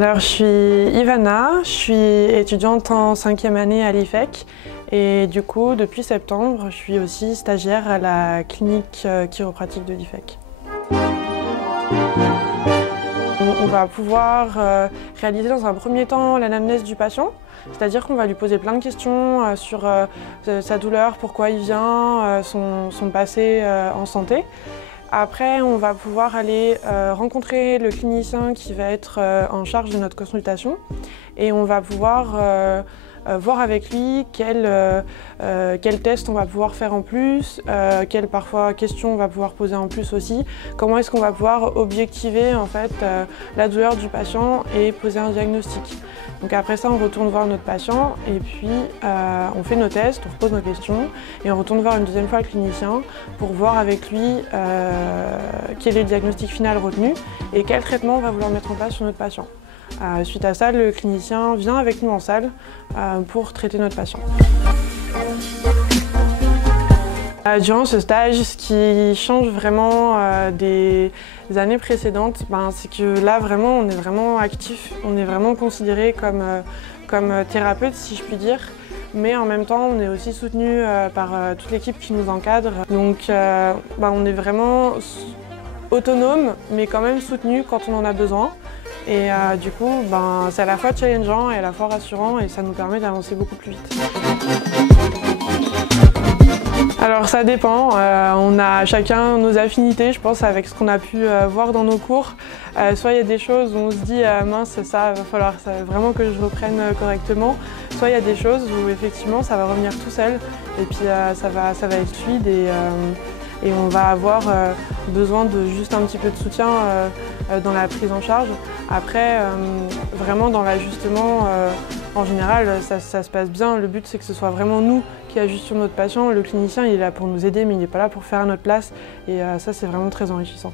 Alors, je suis Ivana, je suis étudiante en 5e année à l'IFEC et du coup, depuis septembre, je suis aussi stagiaire à la clinique chiropratique de l'IFEC. On va pouvoir réaliser dans un premier temps l'anamnèse du patient, c'est-à-dire qu'on va lui poser plein de questions sur sa douleur, pourquoi il vient, son passé en santé. Après, on va pouvoir aller rencontrer le clinicien qui va être en charge de notre consultation et on va pouvoir voir avec lui quel test on va pouvoir faire en plus, quelles parfois questions on va pouvoir poser en plus aussi, comment est-ce qu'on va pouvoir objectiver en fait la douleur du patient et poser un diagnostic. Donc après ça, on retourne voir notre patient et puis on fait nos tests, on repose nos questions et on retourne voir une deuxième fois le clinicien pour voir avec lui quel est le diagnostic final retenu et quel traitement on va vouloir mettre en place sur notre patient. Suite à ça, le clinicien vient avec nous en salle pour traiter notre patient. Durant ce stage, ce qui change vraiment des années précédentes, c'est que là vraiment on est vraiment actif, on est vraiment considéré comme thérapeute si je puis dire, mais en même temps on est aussi soutenu par toute l'équipe qui nous encadre. Donc on est vraiment autonome mais quand même soutenu quand on en a besoin. Et du coup, c'est à la fois challengeant et à la fois rassurant et ça nous permet d'avancer beaucoup plus vite. Alors ça dépend, on a chacun nos affinités, je pense, avec ce qu'on a pu voir dans nos cours. Soit il y a des choses où on se dit mince, ça va falloir vraiment que je reprenne correctement. Soit il y a des choses où effectivement ça va revenir tout seul et puis ça va être fluide et on va avoir besoin de juste un petit peu de soutien dans la prise en charge. Après, vraiment dans l'ajustement, en général, ça se passe bien. Le but, c'est que ce soit vraiment nous qui ajustions notre patient. Le clinicien, il est là pour nous aider, mais il n'est pas là pour faire à notre place. Et ça, c'est vraiment très enrichissant.